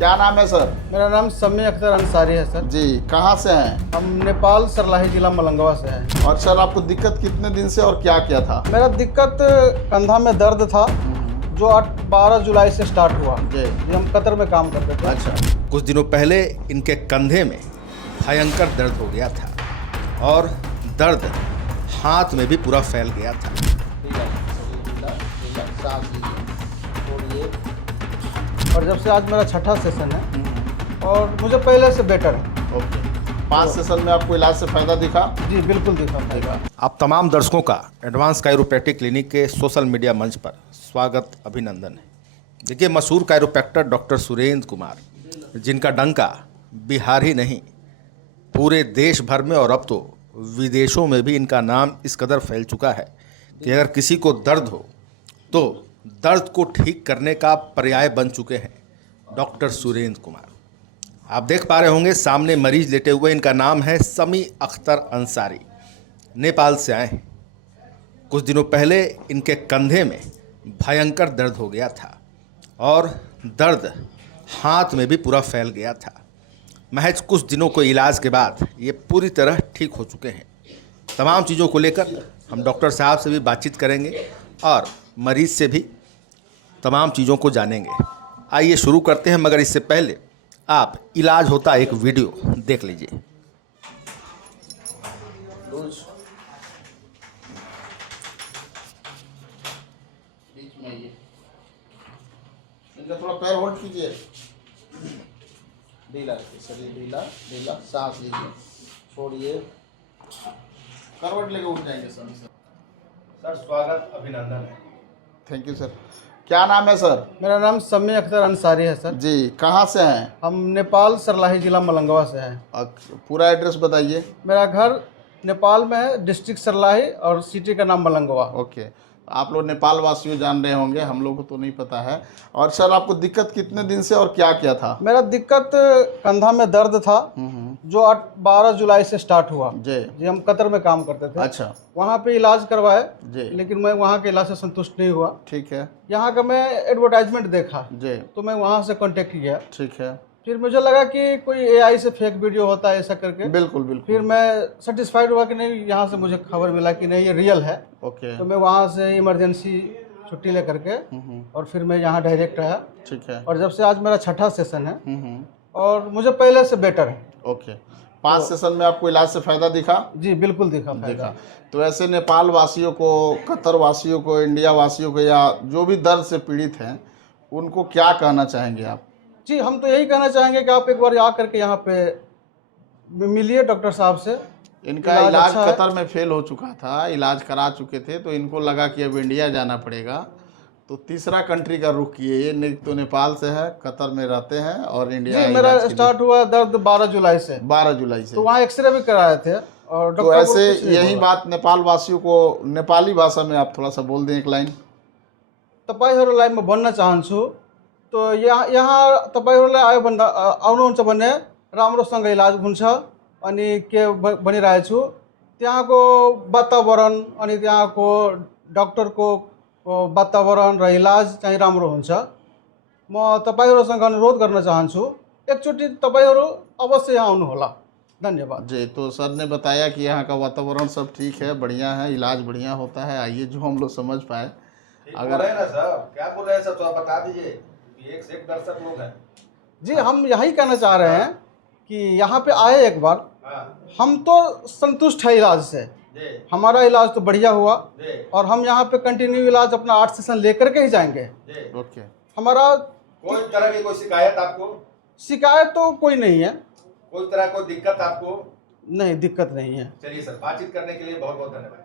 क्या नाम है सर? मेरा नाम समी अख्तर अंसारी है सर। जी, कहाँ से हैं? हम नेपाल सरलाही जिला मलंगवा से हैं। और सर आपको दिक्कत कितने दिन से और क्या क्या था? मेरा दिक्कत कंधा में दर्द था जो 12 जुलाई से स्टार्ट हुआ। जी। हम कतर में काम करते थे। अच्छा। कुछ दिनों पहले इनके कंधे में भयंकर दर्द हो गया था और दर्द हाथ में भी पूरा फैल गया था। और जब से आज मेरा छठा सेशन है और मुझे पहले से बेटर है। ओके। 5 सेशन में आपको इलाज से फायदा दिखा? जी बिल्कुल दिखा। आप तमाम दर्शकों का एडवांस कायरोप्रैक्टिक क्लिनिक के सोशल मीडिया मंच पर स्वागत अभिनंदन है। देखिए, मशहूर कायरोप्रैक्टर डॉक्टर सुरेंद्र कुमार, जिनका डंका बिहार ही नहीं पूरे देश भर में और अब तो विदेशों में भी इनका नाम इस कदर फैल चुका है कि अगर किसी को दर्द हो तो दर्द को ठीक करने का पर्याय बन चुके हैं डॉक्टर सुरेंद्र कुमार। आप देख पा रहे होंगे सामने मरीज लेटे हुए, इनका नाम है समी अख्तर अंसारी, नेपाल से आए हैं। कुछ दिनों पहले इनके कंधे में भयंकर दर्द हो गया था और दर्द हाथ में भी पूरा फैल गया था। महज कुछ दिनों को इलाज के बाद ये पूरी तरह ठीक हो चुके हैं। तमाम चीज़ों को लेकर हम डॉक्टर साहब से भी बातचीत करेंगे और मरीज से भी तमाम चीज़ों को जानेंगे। आइए शुरू करते हैं, मगर इससे पहले आप इलाज होता एक वीडियो देख लीजिए। बीच में ये इनका थोड़ा पैर होल्ड कीजिए। ढीला रखिए, शरीर ढीला ढीला, सांस लीजिए, छोड़िए, करवट लेके उठ जाएंगे सर। स्वागत अभिनंदन है। Thank you sir. क्या नाम है सर? मेरा नाम समी अख्तर अंसारी है सर। जी, कहाँ से हैं? हम नेपाल सरलाही जिला मलंगवा से हैं। पूरा एड्रेस बताइए। मेरा घर नेपाल में है, डिस्ट्रिक्ट सरलाही, और सिटी का नाम मलंगवा। ओके। आप लोग नेपाल वासियों जान रहे होंगे, हम लोग को तो नहीं पता है। और सर आपको दिक्कत कितने दिन से और क्या क्या था? मेरा दिक्कत कंधा में दर्द था जो 12 जुलाई से स्टार्ट हुआ। जी। हम कतर में काम करते थे। अच्छा। वहाँ पे इलाज करवाए जी। लेकिन मैं वहाँ के इलाज से संतुष्ट नहीं हुआ। ठीक है। यहाँ का मैं एडवर्टाइजमेंट देखा जी। तो मैं वहाँ से कांटेक्ट किया। ठीक है। फिर मुझे लगा कि कोई एआई से फेक वीडियो होता है ऐसा करके। बिल्कुल बिल्कुल। फिर मैं सेटिस्फाइड हुआ कि नहीं, यहाँ से मुझे खबर मिला कि नहीं ये रियल है। ओके। तो मैं वहाँ से इमरजेंसी छुट्टी ले करके और फिर मैं यहाँ डायरेक्ट आया। ठीक है। और जब से आज मेरा छठा सेशन है और मुझे पहले से बेटर है। ओके। 5 सेशन में आपको इलाज से फायदा दिखा? जी बिल्कुल दिखा। तो ऐसे नेपाल वासियों को, कतर वासियों को, इंडिया वासियों को, या जो भी दर्द से पीड़ित हैं, उनको क्या कहना चाहेंगे आप? जी, हम तो यही कहना चाहेंगे कि आप एक बार आ करके यहाँ पे मिलिए डॉक्टर साहब से। इनका इलाज अच्छा कतर में फेल हो चुका था, इलाज करा चुके थे, तो इनको लगा कि अब इंडिया जाना पड़ेगा, तो तीसरा कंट्री का रुख किए। ये नहीं तो नेपाल से है, कतर में रहते हैं और इंडिया। जी, मेरा स्टार्ट हुआ दर्द 12 जुलाई से। 12 जुलाई से। तो वहाँ एक्सरे भी कराए थे और तो डॉक्टर ऐसे को यही बात नेपाल वासियों को नेपाली भाषा में आप थोड़ा सा बोल दें, एक लाइन। तपाईहरुलाई म भन्न चाहन्छु, तो यहाँ तपाईहरुलाई आउनुहुन्छ भने राम्रोसँग इलाज हुन्छ। अनि के भनिरहेछु, त्यहाँको वातावरण अनि त्यहाँको डक्टरको वातावरण र इलाज चाहिँ राम्रो हुन्छ। म तपाईहरुसँग अनुरोध गर्न चाहन्छु, एकचोटि तपाईहरु अवश्य यहाँ आउनुहोला। धन्यवाद। जी, तो सर ने बताया कि यहाँ का वातावरण सब ठीक है, बढ़िया है, इलाज बढ़िया होता है। आइए, जो हम लोग समझ पाए। अगर है ना साहब, क्या बोल रहे हैं सर, तो आप बता दीजिए। एक से एक दर्शक लोग हैं। जी, हम यही कहना चाह रहे हैं कि यहाँ पे आए एक बार। हम तो संतुष्ट है इलाज से, हमारा इलाज तो बढ़िया हुआ और हम यहाँ पे कंटिन्यू इलाज अपना 8 सेशन लेकर के ही जाएंगे। ओके। हमारा कोई तरह की कोई शिकायत आपको? शिकायत तो कोई नहीं है। कोई तरह कोई दिक्कत आपको? नहीं, दिक्कत नहीं है। चलिए सर, बातचीत करने के लिए बहुत बहुत धन्यवाद।